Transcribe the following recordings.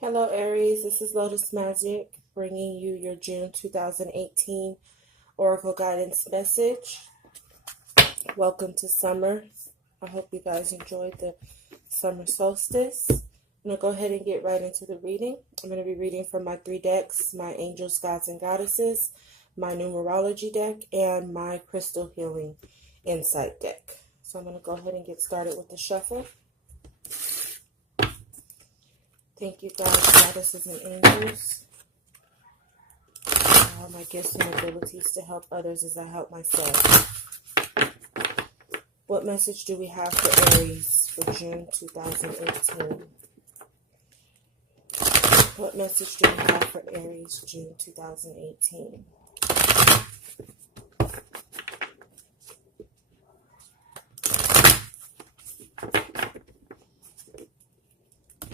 Hello, Aries. This is Lotus Magic bringing you your June 2018 Oracle Guidance message. Welcome to summer. I hope you guys enjoyed the summer solstice. I'm going to go ahead and get right into the reading. I'm going to be reading from my 3 decks, my Angels, Gods, and Goddesses, my Numerology deck, and my Crystal Healing Insight deck. So I'm going to go ahead and get started with the shuffle. Thank you, guys, goddesses, and angels. All my gifts and abilities to help others as I help myself. What message do we have for Aries for June 2018? What message do we have for Aries June 2018?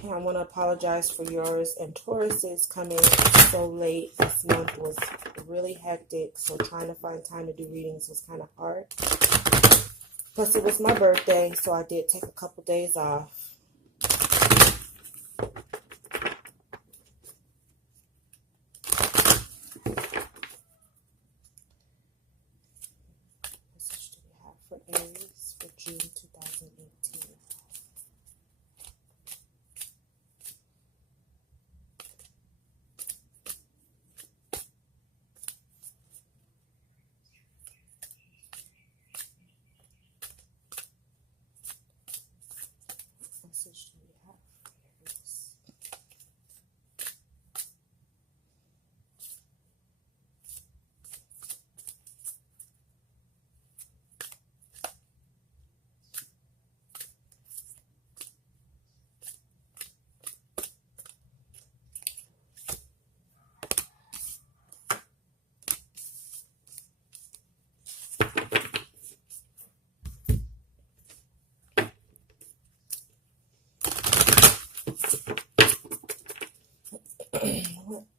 I want to apologize for yours and Taurus's coming so late. This month was really hectic, so trying to find time to do readings was kind of hard. Plus, it was my birthday, so I did take a couple days off. What message do we have for Aries for June 2018? Message do we have for Aries?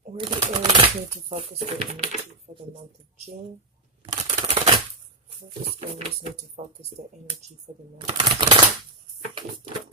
Where do Aries need to focus their energy for the month of June? Where does Aries need to focus their energy for the month of June?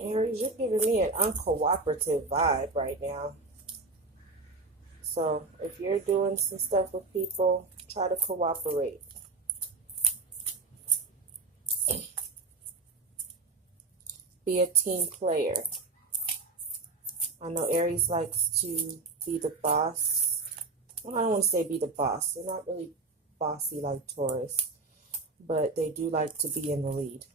Aries, you're giving me an uncooperative vibe right now. So if you're doing some stuff with people, try to cooperate. Be a team player. I know Aries likes to be the boss. Well, I don't want to say be the boss. They're not really bossy like Taurus, but they do like to be in the lead.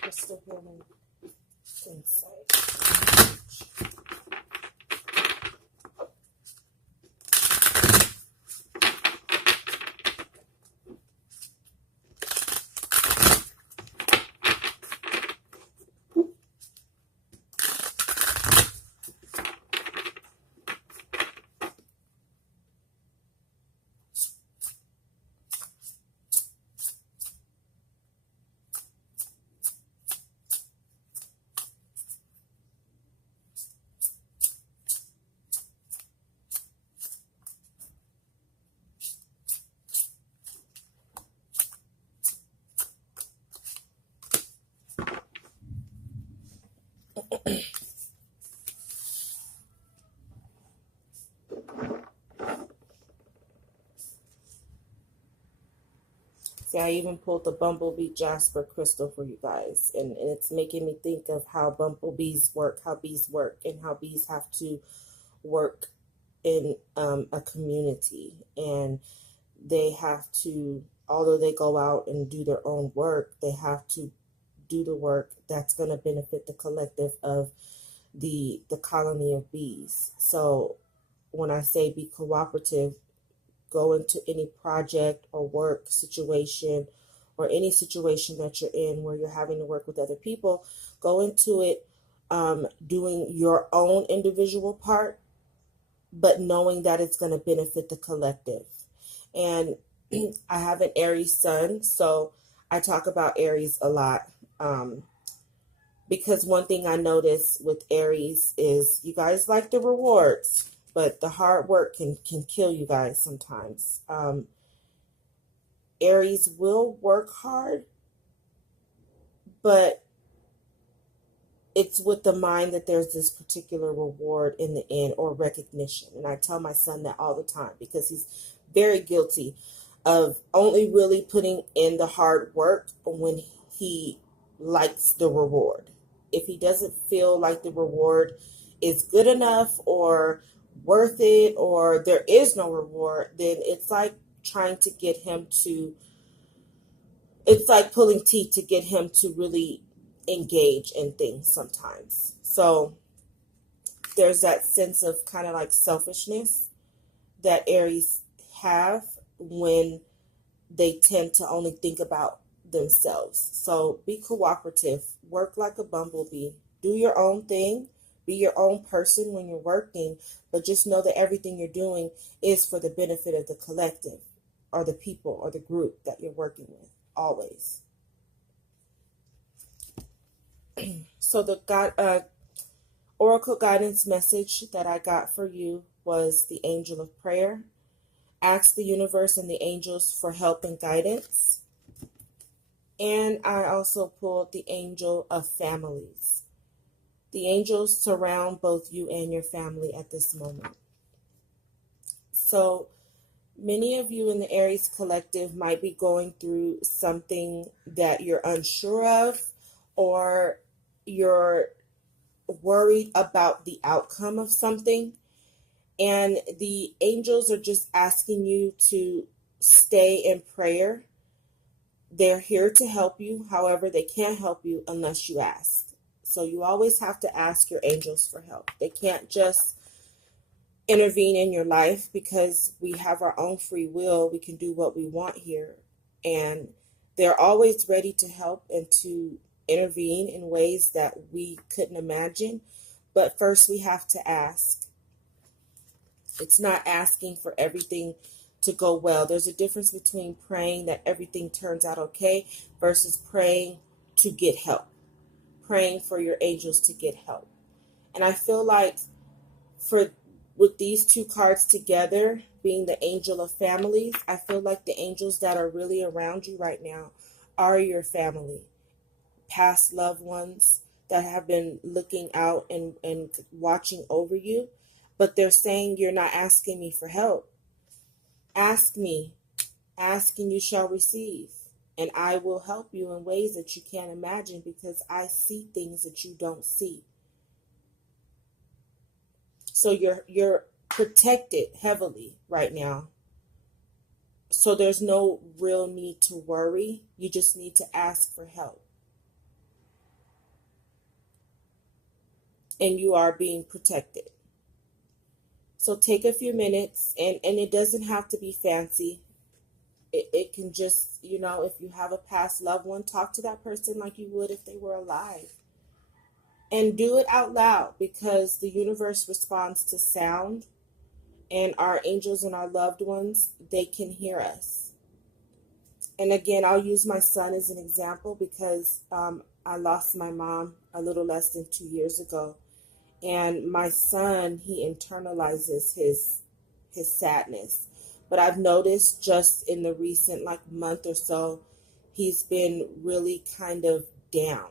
Crystal healing insight. See, I even pulled the Bumblebee Jasper crystal for you guys, and it's making me think of how bumblebees work, how bees work, and how bees have to work in a community, and they have to, although they go out and do their own work, they have to do the work that's going to benefit the collective of the colony of bees. So when I say be cooperative, go into any project or work situation or any situation that you're in where you're having to work with other people, go into it doing your own individual part, but knowing that it's going to benefit the collective. And I have an Aries sun, so I talk about Aries a lot. Because one thing I notice with Aries is you guys like the rewards, but the hard work can kill you guys sometimes. Aries will work hard, but it's with the mind that there's this particular reward in the end or recognition. And I tell my son that all the time because he's very guilty of only really putting in the hard work when he likes the reward. If he doesn't feel like the reward is good enough or worth it, or there is no reward, then it's like trying to get him to, it's like pulling teeth to get him to really engage in things sometimes. So there's that sense of kind of like selfishness that Aries have when they tend to only think about themselves. So be cooperative, work like a bumblebee, do your own thing, be your own person when you're working, but just know that everything you're doing is for the benefit of the collective or the people or the group that you're working with, always. So the oracle guidance message that I got for you was the angel of prayer. Ask the universe and the angels for help and guidance. And I also pulled the angel of families. The angels surround both you and your family at this moment. So many of you in the Aries collective might be going through something that you're unsure of, or you're worried about the outcome of something. And the angels are just asking you to stay in prayer. They're here to help you. However, they can't help you unless you ask. So you always have to ask your angels for help. They can't just intervene in your life because we have our own free will. We can do what we want here. And they're always ready to help and to intervene in ways that we couldn't imagine. But first we have to ask. It's not asking for everything to go well. There's a difference between praying that everything turns out okay versus praying to get help. Praying for your angels to get help. And I feel like with these two cards together, being the angel of families, I feel like the angels that are really around you right now are your family, past loved ones that have been looking out and watching over you, but they're saying, you're not asking me for help. Ask me, ask and you shall receive. And I will help you in ways that you can't imagine, because I see things that you don't see. So you're protected heavily right now. So there's no real need to worry. You just need to ask for help. And you are being protected. So take a few minutes, and it doesn't have to be fancy. It can just, if you have a past loved one, talk to that person like you would if they were alive. And do it out loud, because the universe responds to sound, and our angels and our loved ones, they can hear us. And again, I'll use my son as an example, because I lost my mom a little less than 2 years ago. And my son, he internalizes his sadness. But I've noticed just in the recent month or so, he's been really kind of down.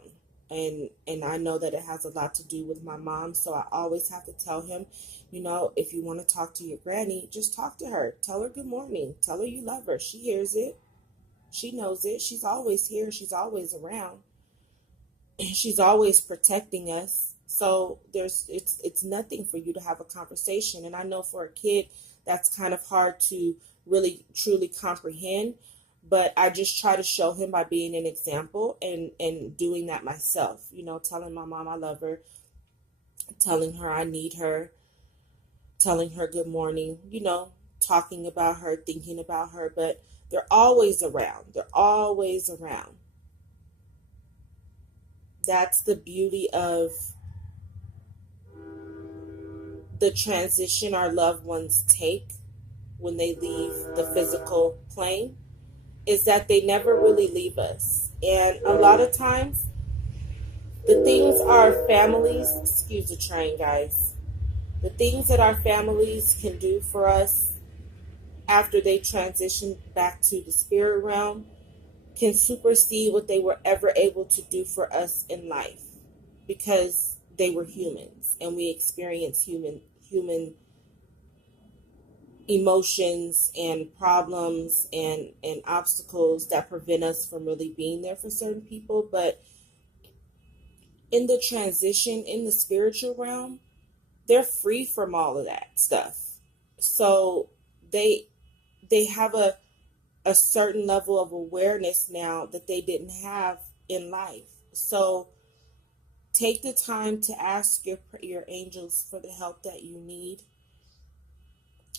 And I know that it has a lot to do with my mom. So I always have to tell him, if you want to talk to your granny, just talk to her. Tell her good morning. Tell her you love her. She hears it. She knows it. She's always here. She's always around. She's always protecting us. So it's nothing for you to have a conversation. And I know for a kid, that's kind of hard to really truly comprehend. But I just try to show him by being an example and doing that myself. Telling my mom I love her, telling her I need her, telling her good morning, talking about her, thinking about her. But they're always around. They're always around. That's the beauty of the transition our loved ones take when they leave the physical plane, is that they never really leave us. And a lot of times, the things our families, excuse the train, guys, the things that our families can do for us after they transition back to the spirit realm can supersede what they were ever able to do for us in life, because they were humans and we experience human emotions and problems and obstacles that prevent us from really being there for certain people. But in the transition, in the spiritual realm, they're free from all of that stuff. So they have a certain level of awareness now that they didn't have in life. So take the time to ask your angels for the help that you need.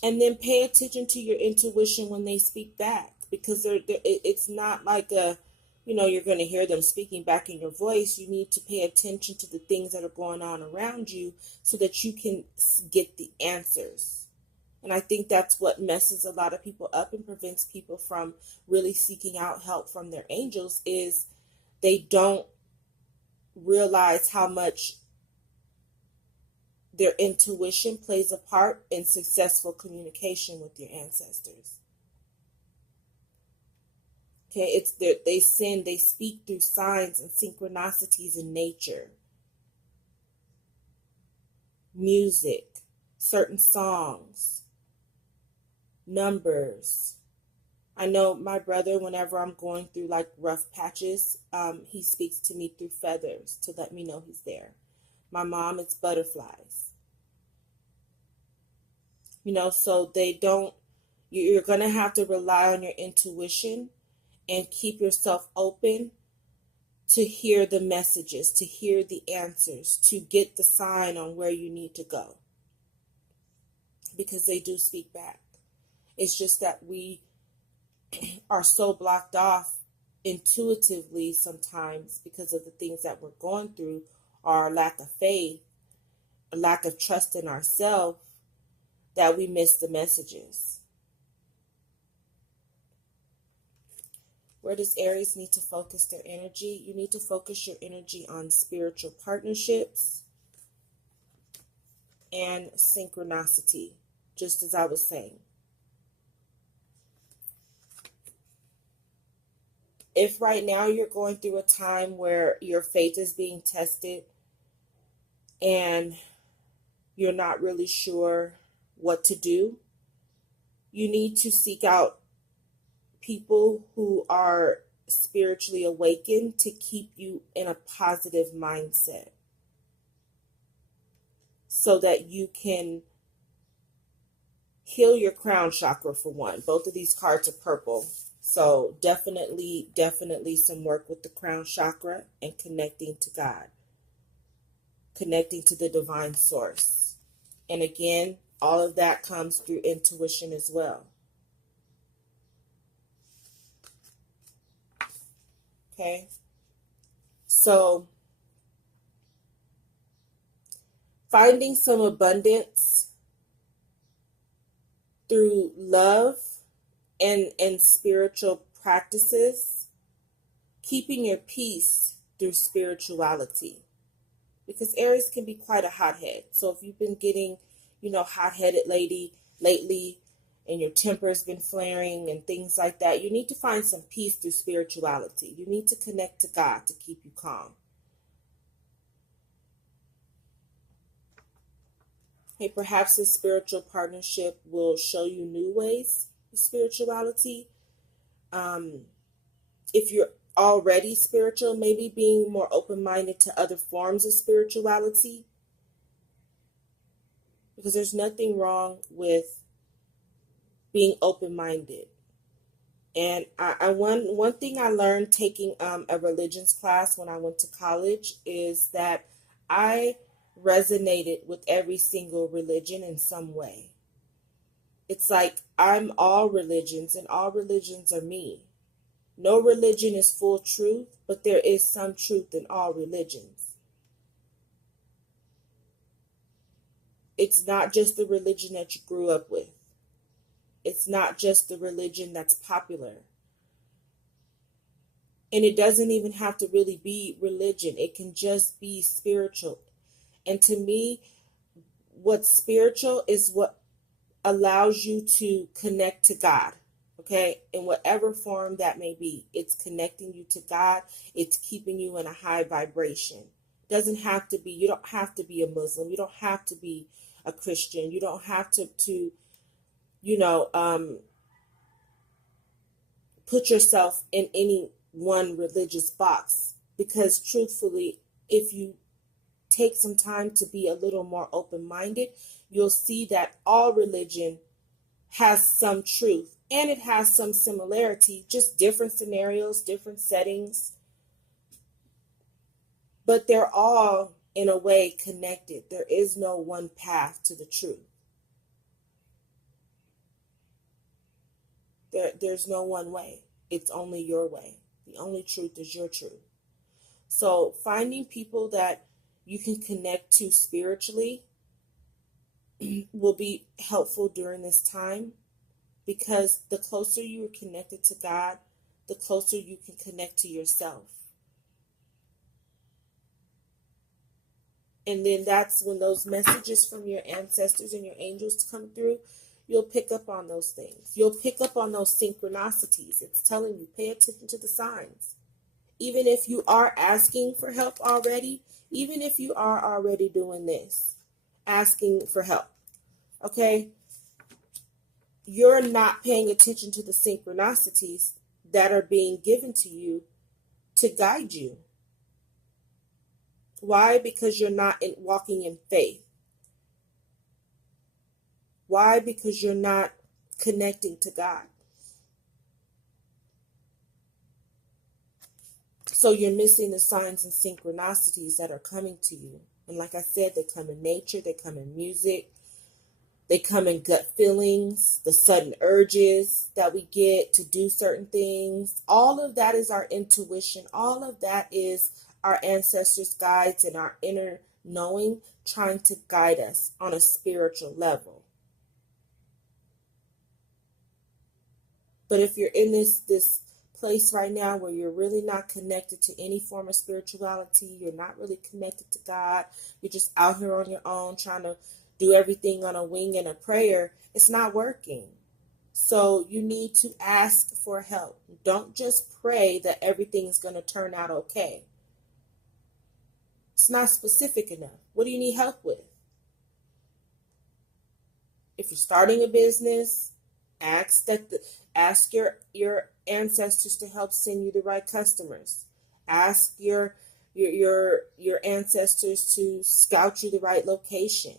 And then pay attention to your intuition when they speak back, because it's not like you're going to hear them speaking back in your voice. You need to pay attention to the things that are going on around you so that you can get the answers. And I think that's what messes a lot of people up and prevents people from really seeking out help from their angels, is they don't realize how much their intuition plays a part in successful communication with your ancestors. Okay, they speak through signs and synchronicities in nature, music, certain songs, numbers. I know my brother, whenever I'm going through rough patches, he speaks to me through feathers to let me know he's there. My mom, it's butterflies. So you're going to have to rely on your intuition and keep yourself open to hear the messages, to hear the answers, to get the sign on where you need to go. Because they do speak back. It's just that we are so blocked off intuitively sometimes because of the things that we're going through, our lack of faith, a lack of trust in ourselves, that we miss the messages. Where does Aries need to focus their energy? You need to focus your energy on spiritual partnerships and synchronicity, just as I was saying. if right now you're going through a time where your faith is being tested and you're not really sure what to do, you need to seek out people who are spiritually awakened to keep you in a positive mindset so that you can heal your crown chakra, for one. Both of these cards are purple. So definitely some work with the crown chakra and connecting to God, connecting to the divine source. And again, all of that comes through intuition as well. Okay. So finding some abundance through love and spiritual practices, keeping your peace through spirituality. Because Aries can be quite a hothead. So if you've been getting, hot-headed lately, and your temper's been flaring and things like that, you need to find some peace through spirituality. You need to connect to God to keep you calm. Hey, perhaps this spiritual partnership will show you new ways of spirituality. If you're already spiritual, maybe being more open-minded to other forms of spirituality. Because there's nothing wrong with being open-minded. And one thing I learned taking a religions class when I went to college is that I resonated with every single religion in some way. It's like I'm all religions and all religions are me. No religion is full truth, but there is some truth in all religions. It's not just the religion that you grew up with. It's not just the religion that's popular. And it doesn't even have to really be religion. It can just be spiritual. And to me, what's spiritual is what allows you to connect to God. Okay, in whatever form that may be, it's connecting you to God. It's keeping you in a high vibration. Doesn't have to be, you don't have to be a Muslim. You don't have to be a Christian. You don't have to put yourself in any one religious box. Because truthfully, if you take some time to be a little more open-minded, you'll see that all religion has some truth and it has some similarity, just different scenarios, different settings, but they're all in a way connected. There is no one path to the truth. There's no one way. It's only your way. The only truth is your truth. So finding people that you can connect to spiritually will be helpful during this time. Because the closer you are connected to God, the closer you can connect to yourself. And then that's when those messages from your ancestors and your angels come through, you'll pick up on those things. You'll pick up on those synchronicities. It's telling you, pay attention to the signs. Even if you are asking for help already, even if you are already doing this, asking for help, okay? You're not paying attention to the synchronicities that are being given to you to guide you. Why? Because you're not walking in faith. Why? Because you're not connecting to God. So you're missing the signs and synchronicities that are coming to you. And like I said, they come in nature, they come in music, they come in gut feelings, the sudden urges that we get to do certain things. All of that is our intuition. All of that is our ancestors' guides and our inner knowing trying to guide us on a spiritual level. But if you're in this place right now where you're really not connected to any form of spirituality, you're not really connected to God, you're just out here on your own trying to do everything on a wing and a prayer, it's not working. So you need to ask for help. Don't just pray that everything's going to turn out okay. It's not specific enough. What do you need help with? If you're starting a business, ask your ancestors to help send you the right customers. Ask your ancestors to scout you the right location.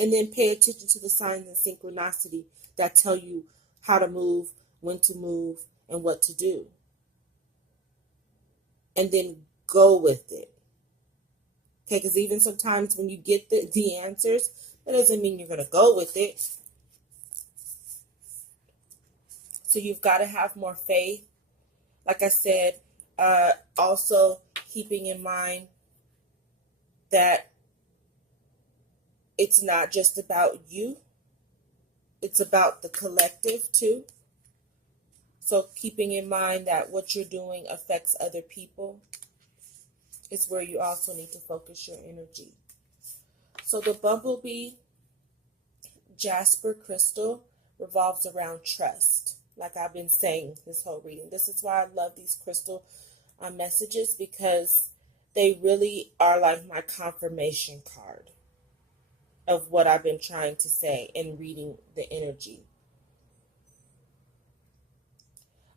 And then pay attention to the signs and synchronicity that tell you how to move, when to move, and what to do. And then go with it. Okay, because even sometimes when you get the answers, that doesn't mean you're going to go with it. So you've got to have more faith. Like I said, also keeping in mind that it's not just about you. It's about the collective too. So keeping in mind that what you're doing affects other people is where you also need to focus your energy. So the bumblebee jasper crystal revolves around trust. Like I've been saying this whole reading. This is why I love these crystal messages, because they really are like my confirmation card of what I've been trying to say in reading the energy.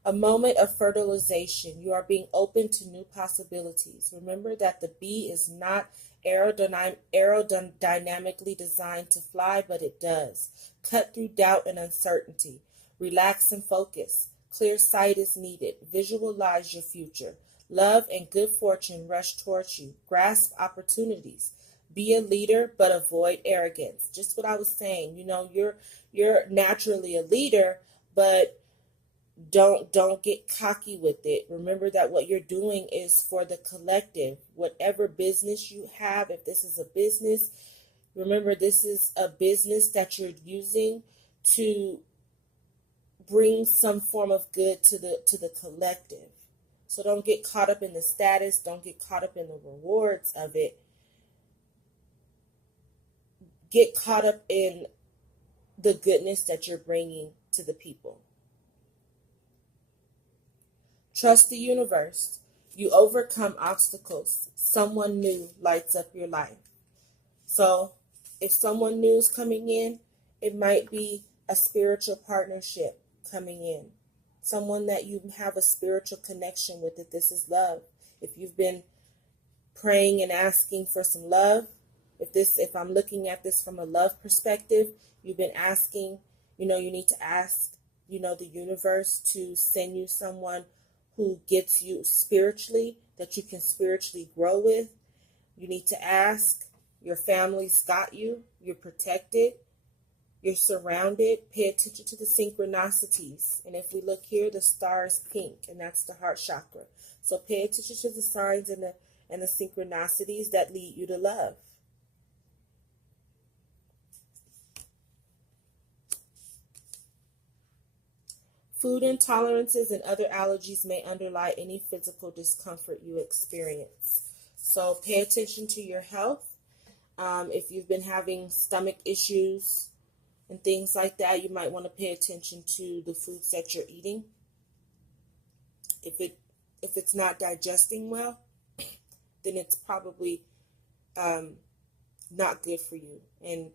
A moment of fertilization. You are being open to new possibilities. Remember that the bee is not aerodynamically designed to fly, but it does. Cut through doubt and uncertainty. Relax and focus. Clear sight is needed. Visualize your future. Love and good fortune rush towards you. Grasp opportunities. Be a leader, but avoid arrogance. Just what I was saying. You know, you're naturally a leader, but don't get cocky with it. Remember that what you're doing is for the collective. Whatever business you have, if this is a business, remember this is a business that you're using to bring some form of good to the collective. So don't get caught up in the status, don't get caught up in the rewards of it. Get caught up in the goodness that you're bringing to the people. Trust the universe. You overcome obstacles. Someone new lights up your life. So if someone new is coming in, it might be a spiritual partnership coming in. Someone that you have a spiritual connection with, if this is love. If you've been praying and asking for some love, if I'm looking at this from a love perspective, you've been asking, you need to ask, the universe to send you someone who gets you spiritually, that you can spiritually grow with. You need to ask. Your family's got you. You're protected. You're surrounded. Pay attention to the synchronicities. And if we look here, the star is pink, and that's the heart chakra. So pay attention to the signs and the synchronicities that lead you to love. Food intolerances and other allergies may underlie any physical discomfort you experience. So pay attention to your health. If you've been having stomach issues and things like that, you might want to pay attention to the foods that you're eating. If it's not digesting well, then it's probably not good for you. And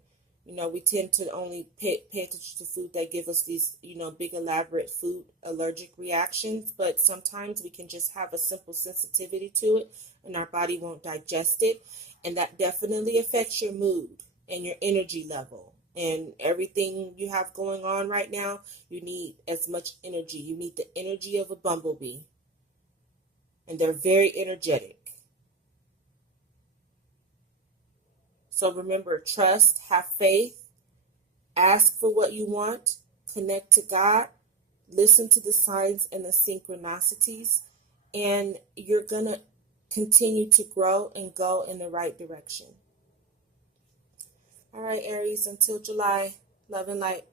we tend to only pay attention to food that give us these, big elaborate food allergic reactions. But sometimes we can just have a simple sensitivity to it and our body won't digest it. And that definitely affects your mood and your energy level. And everything you have going on right now, you need as much energy. You need the energy of a bumblebee. And they're very energetic. So remember, trust, have faith, ask for what you want, connect to God, listen to the signs and the synchronicities, and you're going to continue to grow and go in the right direction. All right, Aries, until July, love and light.